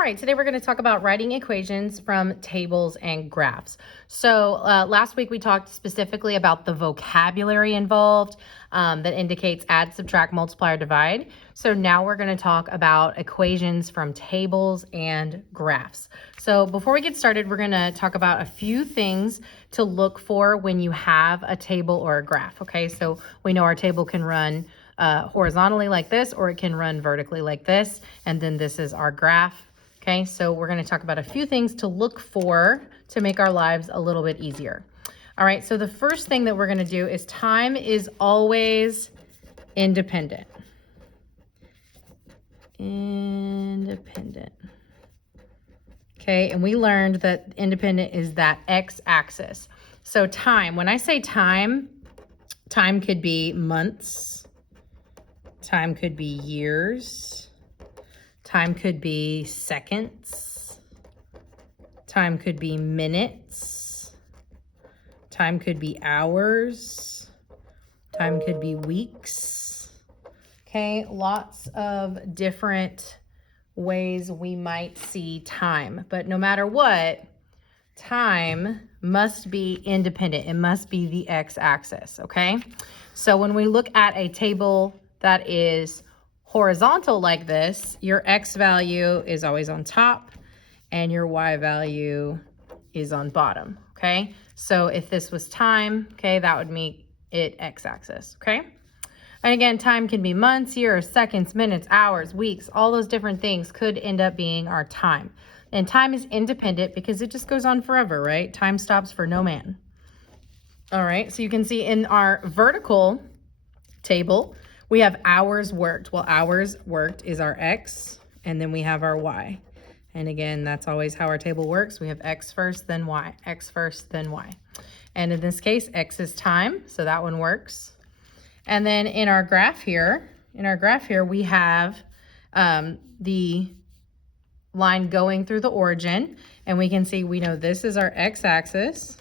right, today we're going to talk about writing equations from tables and graphs. So last week we talked specifically about the vocabulary involved that indicates add, subtract, multiply, or divide. So now we're going to talk about equations from tables and graphs. So before we get started, we're going to talk about a few things to look for when you have a table or a graph. Okay, so we know our table can run horizontally like this, or it can run vertically like this, and then this is our graph. Okay, so we're going to talk about a few things to look for to make our lives a little bit easier. All right, so the first thing that we're going to do is time is always independent. Independent. Okay, and we learned that independent is that x-axis. So time, when I say time, time could be months, time could be years, time could be seconds, time could be minutes, time could be hours, time could be weeks. Okay, lots of different ways we might see time, but no matter what, time must be independent. It must be the x-axis, okay? So when we look at a table that is horizontal like this, your x value is always on top and your y value is on bottom, okay? So if this was time, okay, that would make it x-axis, okay? And again, time can be months, years, seconds, minutes, hours, weeks, all those different things could end up being our time. And time is independent because it just goes on forever, right? Time stops for no man. All right, so you can see in our vertical table, we have hours worked. Well, hours worked is our x, and then we have our y. And again, that's always how our table works. We have x first, then y, x first, then y. And in this case, x is time, so that one works. And then in our graph here, we have the line going through the origin, and we can see, we know this is our x-axis,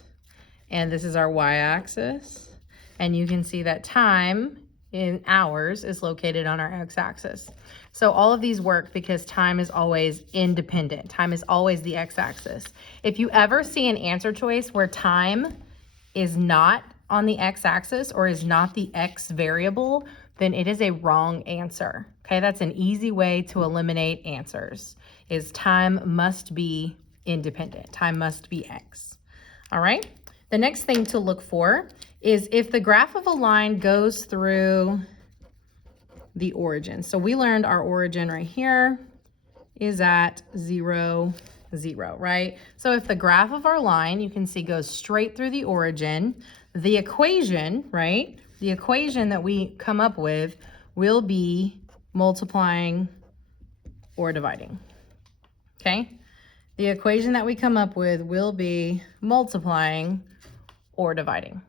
and this is our y-axis. And you can see that time in hours is located on our x-axis. So all of these work because time is always independent. Time is always the x-axis. If you ever see an answer choice where time is not on the x-axis or is not the x variable, then it is a wrong answer. Okay, that's an easy way to eliminate answers, is time must be independent. Time must be x. All right, the next thing to look for is if the graph of a line goes through the origin. So we learned our origin right here is at 0, 0, right? So if the graph of our line, you can see, goes straight through the origin, the equation, right? The equation that we come up with will be multiplying or dividing, okay? The equation that we come up with will be multiplying or dividing,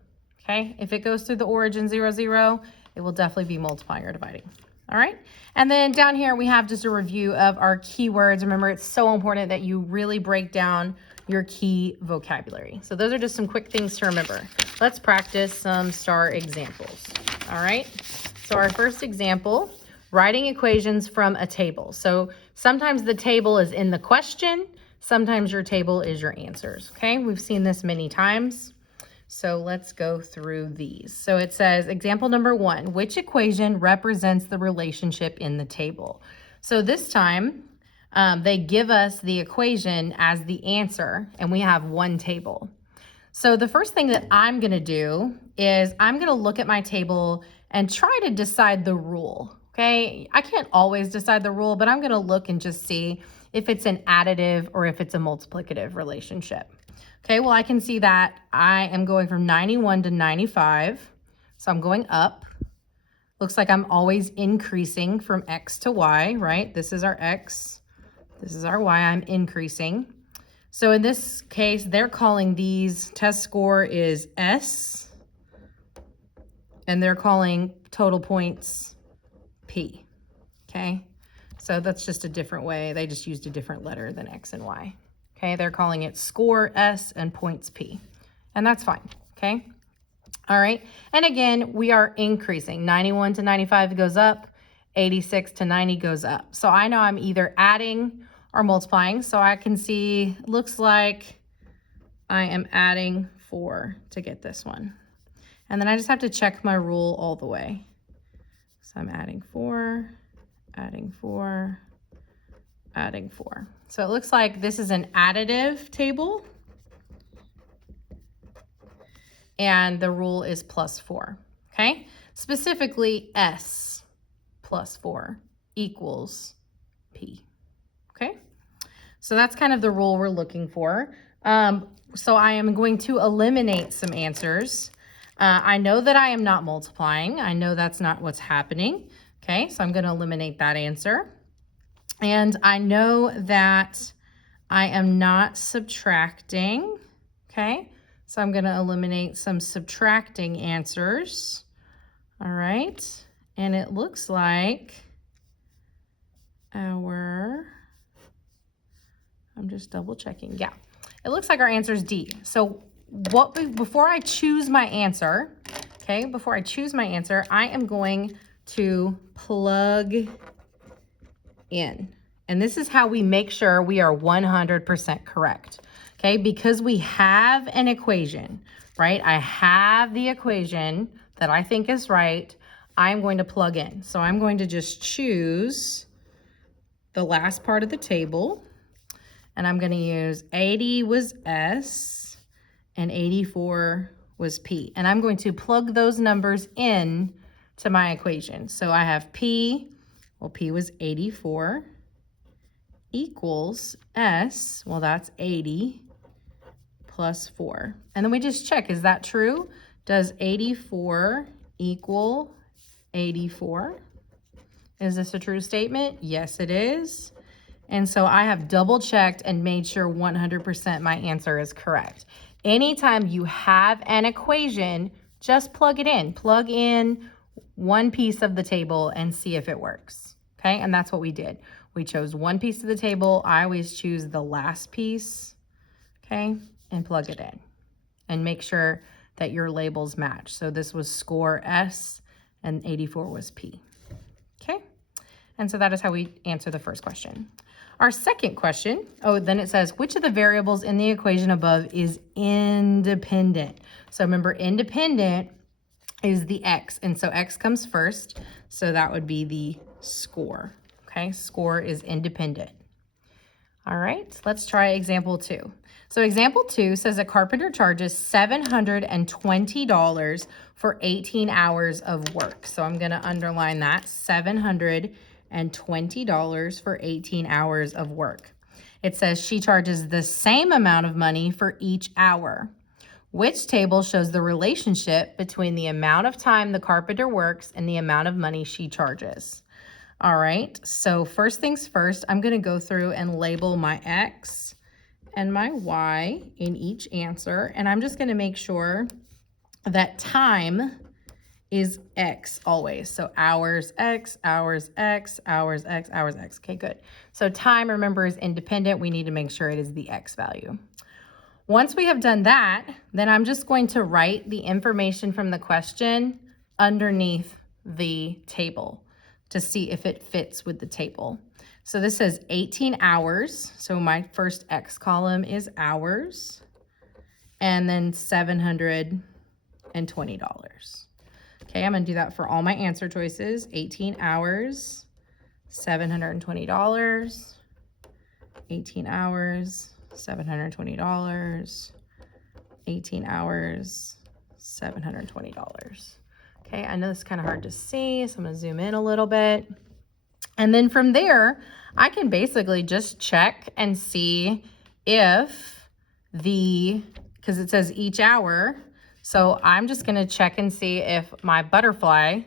okay? If it goes through the origin 0, 0, it will definitely be multiplying or dividing. All right, and then down here we have just a review of our keywords. Remember, it's so important that you really break down your key vocabulary. So those are just some quick things to remember. Let's practice some STAR examples. All right, so our first example, writing equations from a table. So sometimes the table is in the question, sometimes your table is your answers, okay? We've seen this many times. So let's go through these. So it says, example number 1, which equation represents the relationship in the table? So this time, they give us the equation as the answer, and we have one table. So the first thing that I'm gonna do is I'm gonna look at my table and try to decide the rule, okay? I can't always decide the rule, but I'm gonna look and just see if it's an additive or if it's a multiplicative relationship. Okay, well, I can see that I am going from 91 to 95, so I'm going up. Looks like I'm always increasing from x to y, right? This is our x, this is our y, I'm increasing. So in this case, they're calling these, test score is S, and they're calling total points P, okay? So that's just a different way. They just used a different letter than x and y. Okay, they're calling it score S and points P, and that's fine, okay? All right, and again, we are increasing. 91 to 95 goes up, 86 to 90 goes up. So I know I'm either adding are multiplying. So I can see, looks like I am adding 4 to get this one. And then I just have to check my rule all the way. So I'm adding 4, adding 4, adding 4. So it looks like this is an additive table. And the rule is +4, okay? Specifically, S plus 4 equals P, okay? So that's kind of the rule we're looking for. So I am going to eliminate some answers. I know that I am not multiplying. I know that's not what's happening. Okay, so I'm going to eliminate that answer. And I know that I am not subtracting. Okay, so I'm going to eliminate some subtracting answers. All right, and it looks like I'm just double checking. Yeah, it looks like our answer is D. So before I choose my answer, okay, before I choose my answer, I am going to plug in. And this is how we make sure we are 100% correct, okay? Because we have an equation, right? I have the equation that I think is right. I'm going to plug in. So I'm going to just choose the last part of the table, and I'm going to use 80 was S, and 84 was P. And I'm going to plug those numbers in to my equation. So I have P, well, P was 84, equals S, well, that's 80, plus 4. And then we just check, is that true? Does 84 equal 84? Is this a true statement? Yes, it is. And so I have double checked and made sure 100% my answer is correct. Anytime you have an equation, just plug it in. Plug in one piece of the table and see if it works. Okay, and that's what we did. We chose one piece of the table. I always choose the last piece, okay, and plug it in. And make sure that your labels match. So this was score S and 84 was P. Okay, and so that is how we answer the first question. Our second question, then it says, which of the variables in the equation above is independent? So remember, independent is the X, and so X comes first, so that would be the score, okay? Score is independent. All right, let's try example 2. So example 2 says a carpenter charges $720 for 18 hours of work. So I'm gonna underline that, $720 for 18 hours of work. It says she charges the same amount of money for each hour. Which table shows the relationship between the amount of time the carpenter works and the amount of money she charges? All right, so first things first, I'm gonna go through and label my X and my Y in each answer, and I'm just gonna make sure that time is X always. So hours X, hours X, hours X, hours X. Okay, good. So time, remember, is independent. We need to make sure it is the X value. Once we have done that, then I'm just going to write the information from the question underneath the table to see if it fits with the table. So this says 18 hours. So my first X column is hours, and then $720. Okay, I'm gonna do that for all my answer choices. 18 hours, $720, 18 hours, $720, 18 hours, $720. Okay, I know this is kind of hard to see, so I'm gonna zoom in a little bit. And then from there, I can basically just check and see if because it says each hour, so I'm just gonna check and see if my butterfly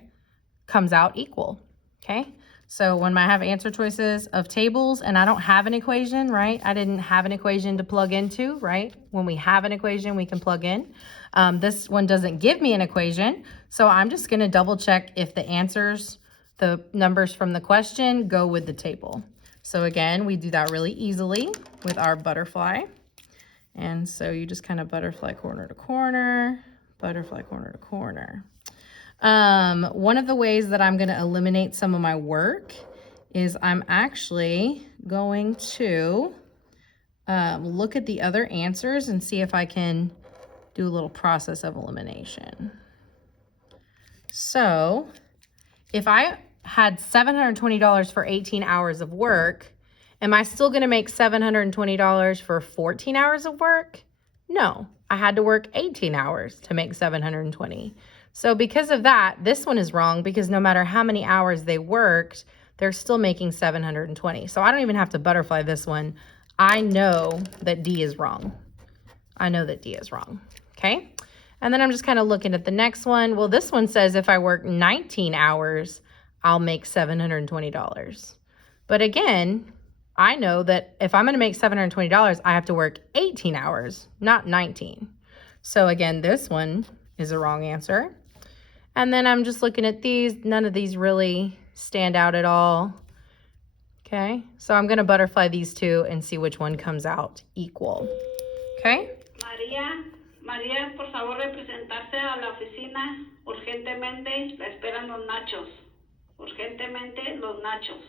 comes out equal, okay? So when I have answer choices of tables and I don't have an equation, right? I didn't have an equation to plug into, right? When we have an equation, we can plug in. This one doesn't give me an equation, so I'm just gonna double check if the answers, the numbers from the question go with the table. So again, we do that really easily with our butterfly. And so you just kind of butterfly corner to corner, butterfly corner to corner. One of the ways that I'm going to eliminate some of my work is I'm actually going to look at the other answers and see if I can do a little process of elimination. So if I had $720 for 18 hours of work, am I still gonna make $720 for 14 hours of work? No, I had to work 18 hours to make $720. So because of that, this one is wrong because no matter how many hours they worked, they're still making $720. So I don't even have to butterfly this one. I know that D is wrong. I know that D is wrong, okay? And then I'm just kind of looking at the next one. Well, this one says if I work 19 hours, I'll make $720. But again, I know that if I'm gonna make $720, I have to work 18 hours, not 19. So again, this one is a wrong answer. And then I'm just looking at these. None of these really stand out at all. Okay, so I'm gonna butterfly these two and see which one comes out equal. Okay? María, por favor, representarse a la oficina. Urgentemente, la esperan los nachos. Urgentemente, los nachos.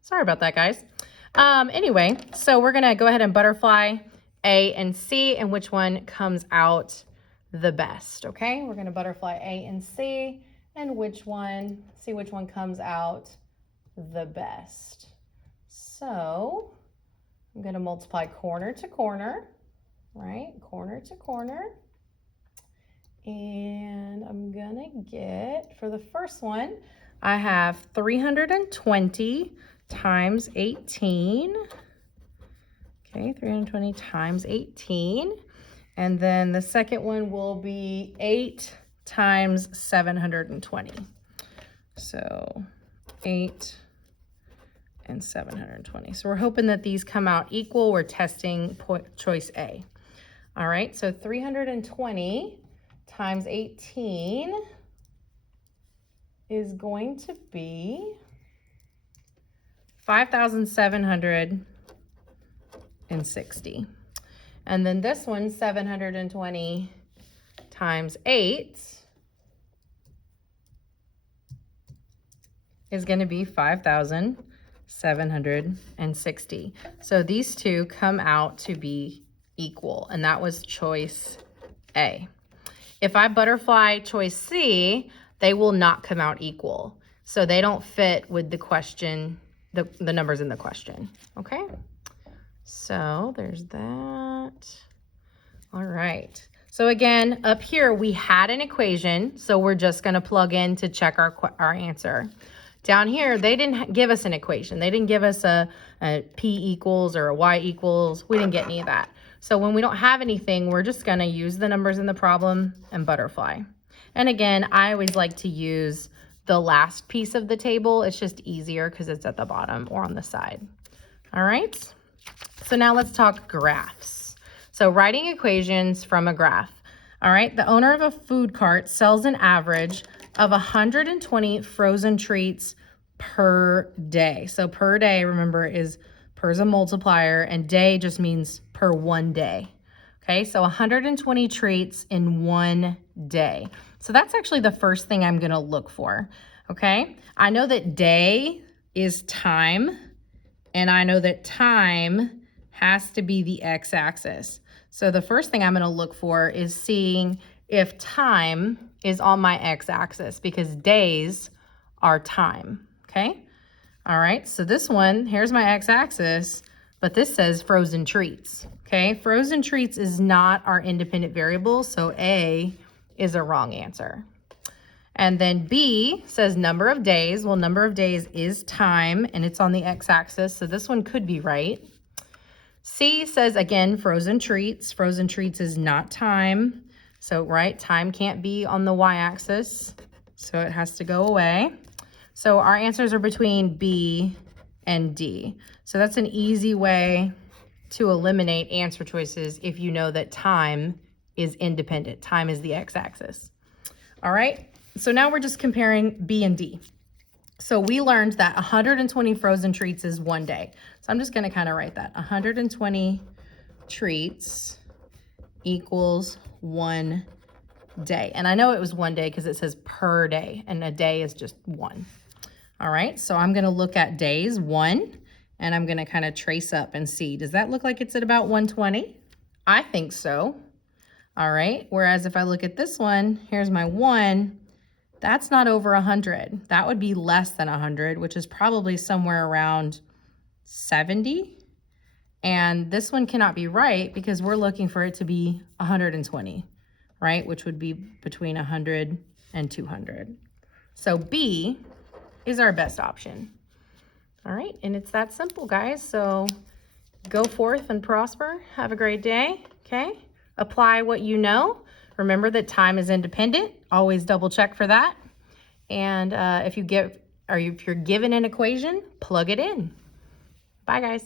Sorry about that, guys. Anyway, so we're gonna go ahead and butterfly A and C and which one comes out the best, okay? We're gonna butterfly A and C and see which one comes out the best. So I'm gonna multiply corner to corner, right? Corner to corner. And I'm gonna get, for the first one, I have 320 times 18. Okay, 320 times 18. And then the second one will be 8 times 720. So 8 and 720. So we're hoping that these come out equal. We're testing choice A. All right, so 320 times 18 is going to be 5,760. And then this one, 720 times 8 is going to be 5,760. So these two come out to be equal, and that was choice A. If I butterfly choice C, they will not come out equal. So they don't fit with the question, the numbers in the question, okay? So there's that. All right. So again, up here, we had an equation, so we're just gonna plug in to check our answer. Down here, they didn't give us an equation. They didn't give us a P equals or a Y equals. We didn't get any of that. So when we don't have anything, we're just gonna use the numbers in the problem and butterfly. And again, I always like to use the last piece of the table. It's just easier because it's at the bottom or on the side. All right, so now let's talk graphs. So writing equations from a graph. All right, the owner of a food cart sells an average of 120 frozen treats per day. So per day, remember, is per is a multiplier and day just means per one day. Okay, so 120 treats in one day. So that's actually the first thing I'm gonna look for, okay? I know that day is time, and I know that time has to be the x-axis. So the first thing I'm gonna look for is seeing if time is on my x-axis because days are time, okay? All right, so this one, here's my x-axis, but this says frozen treats, okay? Frozen treats is not our independent variable, so A is a wrong answer. And then B says number of days. Well, number of days is time, and it's on the x-axis, so this one could be right. C says, again, frozen treats. Frozen treats is not time, so, right, time can't be on the y-axis, so it has to go away. So our answers are between B and D. So that's an easy way to eliminate answer choices if you know that time is independent. Time is the x-axis. All right, so now we're just comparing B and D. So we learned that 120 frozen treats is one day. So I'm just gonna kind of write that. 120 treats equals one day. And I know it was one day because it says per day, and a day is just one. All right, so I'm gonna look at days 1, and I'm gonna kind of trace up and see, does that look like it's at about 120? I think so. All right, whereas if I look at this one, here's my 1, that's not over 100. That would be less than 100, which is probably somewhere around 70. And this one cannot be right because we're looking for it to be 120, right? Which would be between 100 and 200. So B is our best option. All right, and it's that simple, guys. So go forth and prosper. Have a great day, okay? Apply what you know. Remember that time is independent. Always double check for that. And if you're given an equation, plug it in. Bye, guys.